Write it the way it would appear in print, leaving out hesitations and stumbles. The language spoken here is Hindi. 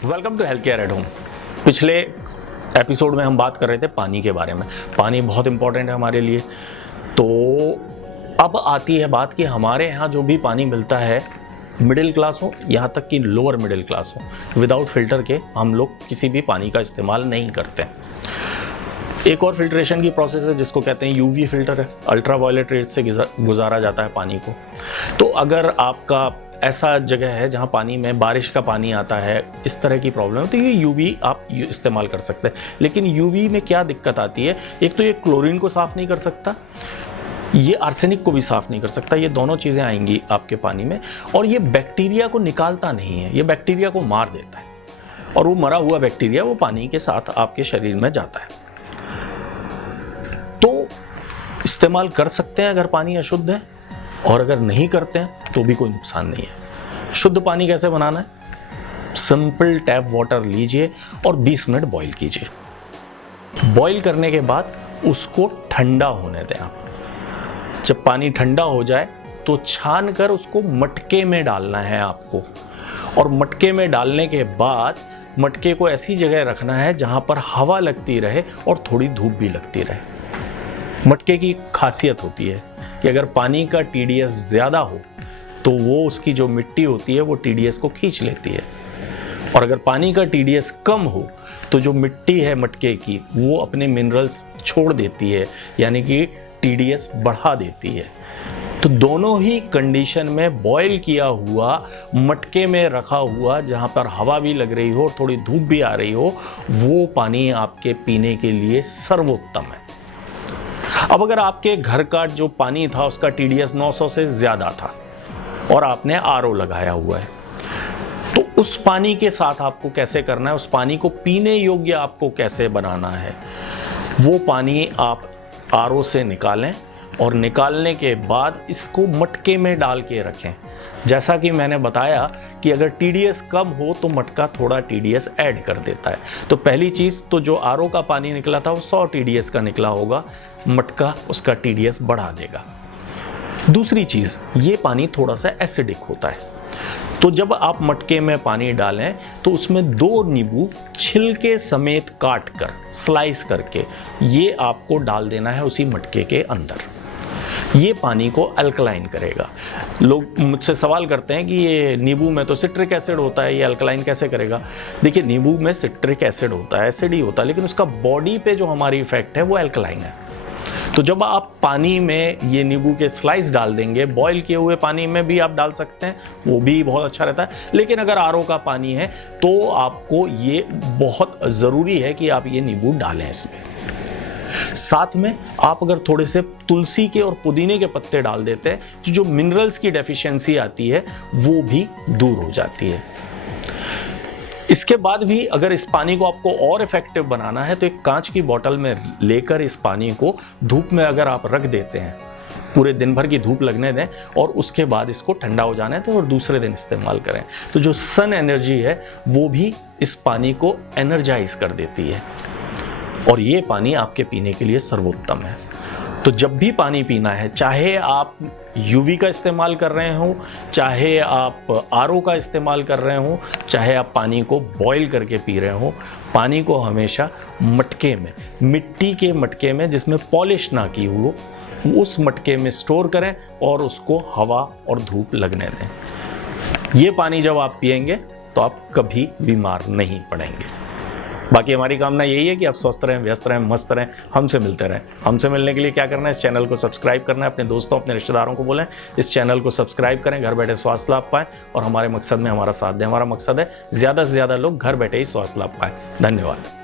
Welcome to health care at home. पिछले एपिसोड में हम बात कर रहे थे पानी के बारे में। पानी बहुत इंपॉर्टेंट है हमारे लिए। तो अब आती है बात कि हमारे यहाँ जो भी पानी मिलता है, मिडिल क्लास हो यहाँ तक कि लोअर मिडिल क्लास हो, विदाउट फिल्टर के हम लोग किसी भी पानी का इस्तेमाल नहीं करते। एक और फिल्ट्रेशन की प्रोसेस है जिसको कहते हैं यूवी फिल्टर है। अल्ट्रावायलेट रेज से गुजारा जाता है पानी को। तो अगर आपका ऐसा जगह है जहाँ पानी में बारिश का पानी आता है, इस तरह की प्रॉब्लम है, तो ये यूवी आप इस्तेमाल कर सकते हैं। लेकिन यूवी में क्या दिक्कत आती है, एक तो ये क्लोरीन को साफ़ नहीं कर सकता, ये आर्सेनिक को भी साफ़ नहीं कर सकता। ये दोनों चीज़ें आएंगी आपके पानी में, और ये बैक्टीरिया को निकालता नहीं है, ये बैक्टीरिया को मार देता है, और वो मरा हुआ बैक्टीरिया वो पानी के साथ आपके शरीर में जाता है। तो इस्तेमाल कर सकते हैं अगर पानी अशुद्ध है, और अगर नहीं करते हैं तो भी कोई नुकसान नहीं है। शुद्ध पानी कैसे बनाना है? सिंपल टैप वाटर लीजिए और 20 मिनट बॉईल कीजिए। बॉईल करने के बाद उसको ठंडा होने दें आप। जब पानी ठंडा हो जाए तो छान कर उसको मटके में डालना है आपको, और मटके में डालने के बाद मटके को ऐसी जगह रखना है जहां पर हवा लगती रहे और थोड़ी धूप भी लगती रहे। मटके की खासियत होती है कि अगर पानी का TDS ज़्यादा हो तो वो उसकी जो मिट्टी होती है वो TDS को खींच लेती है, और अगर पानी का TDS कम हो तो जो मिट्टी है मटके की वो अपने मिनरल्स छोड़ देती है, यानी कि TDS बढ़ा देती है। तो दोनों ही कंडीशन में बॉयल किया हुआ, मटके में रखा हुआ, जहाँ पर हवा भी लग रही हो और थोड़ी धूप भी आ रही हो, वो पानी आपके पीने के लिए सर्वोत्तम है। अब अगर आपके घर का जो पानी था उसका TDS 900 से ज़्यादा था और आपने RO लगाया हुआ है, तो उस पानी के साथ आपको कैसे करना है, उस पानी को पीने योग्य आपको कैसे बनाना है? वो पानी आप RO से निकालें, और निकालने के बाद इसको मटके में डाल के रखें। जैसा कि मैंने बताया कि अगर TDS कम हो तो मटका थोड़ा TDS ऐड कर देता है। तो पहली चीज़ तो जो RO का पानी निकला था वो 100 TDS का निकला होगा, मटका उसका TDS बढ़ा देगा। दूसरी चीज़, ये पानी थोड़ा सा एसिडिक होता है, तो जब आप मटके में पानी डालें तो उसमें 2 नींबू छिलके समेत काट कर, स्लाइस करके, ये आपको डाल देना है उसी मटके के अंदर। ये पानी को अल्कलाइन करेगा। लोग मुझसे सवाल करते हैं कि ये नींबू में तो सिट्रिक एसिड होता है, ये अल्कलाइन कैसे करेगा? देखिए, नींबू में सिट्रिक एसिड होता है, एसिड ही होता है, लेकिन उसका बॉडी पे जो हमारी इफेक्ट है वो अल्कलाइन है। तो जब आप पानी में ये नींबू के स्लाइस डाल देंगे, बॉयल किए हुए पानी में भी आप डाल सकते हैं, वो भी बहुत अच्छा रहता है। लेकिन अगर RO का पानी है तो आपको ये बहुत ज़रूरी है कि आप ये नींबू डालें इसमें। साथ में आप अगर थोड़े से तुलसी के और पुदीने के पत्ते डाल देते हैं, तो जो मिनरल्स की डेफिशिएंसी आती है वो भी दूर हो जाती है। इसके बाद भी अगर इस पानी को आपको और इफेक्टिव बनाना है तो एक कांच की बोतल में लेकर इस पानी को धूप में अगर आप रख देते हैं, पूरे दिन भर की धूप लगने दें, और उसके बाद इसको ठंडा हो जाने दें और दूसरे दिन इस्तेमाल करें, तो जो सन एनर्जी है वो भी इस पानी को एनर्जाइज कर देती है, और ये पानी आपके पीने के लिए सर्वोत्तम है। तो जब भी पानी पीना है, चाहे आप यूवी का इस्तेमाल कर रहे हो, चाहे आप RO का इस्तेमाल कर रहे हो, चाहे आप पानी को बॉईल करके पी रहे हो, पानी को हमेशा मटके में, मिट्टी के मटके में जिसमें पॉलिश ना की हो, उस मटके में स्टोर करें और उसको हवा और धूप लगने दें। ये पानी जब आप पिएंगे तो आप कभी बीमार नहीं पड़ेंगे। बाकी हमारी कामना यही है कि आप स्वस्थ रहें, व्यस्त रहें, मस्त रहें, हमसे मिलते रहें। हमसे मिलने के लिए क्या करना है? इस चैनल को सब्सक्राइब करना है, अपने दोस्तों, अपने रिश्तेदारों को बोलें इस चैनल को सब्सक्राइब करें, घर बैठे स्वास्थ्य लाभ पाएं और हमारे मकसद में हमारा साथ दें। हमारा मकसद है ज़्यादा से ज़्यादा लोग घर बैठे ही स्वास्थ्य लाभ पाएं। धन्यवाद।